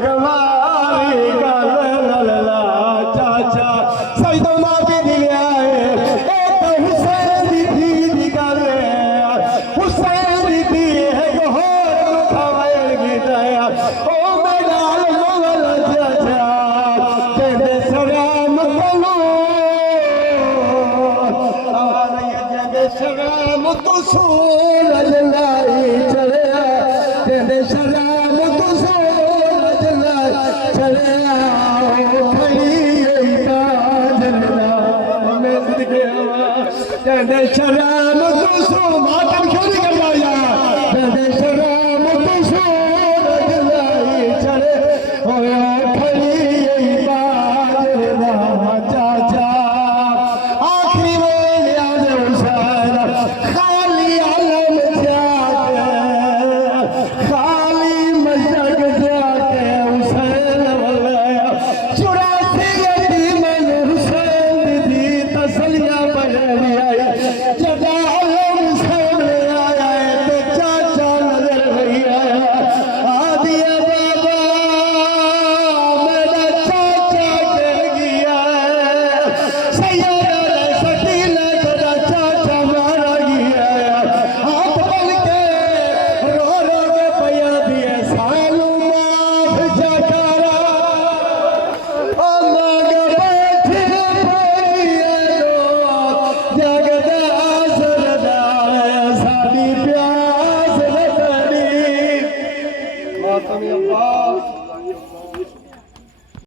कमारी गल लला चाचा सजदों माफी दिया हुसैन दी गल हुसैन दी गोहर खवाए गीता ओ मैदान मोल चाचा तेरे सलाम कलो सलाम तो सूरज लाई चले तेरे सलाम तो सूरज लाई चले खड़ी काजला मैं सदके आवा तेरे सलाम तो सो मातम क्यों नहीं करवा यार तेरे सलाम तो सूरज लाई चले होया खड़ी काजला चाचा आखिरी में याद हुसैन खाली आलम जाके खाली मशक जाके हुसैन वाले 84 यतीमन हुसैन दी तसलियां बनी आई जदा आलम सामने आया तो चाचा नजर नहीं आया आदिया बाबा मेरा चाचा गिर गया सैयद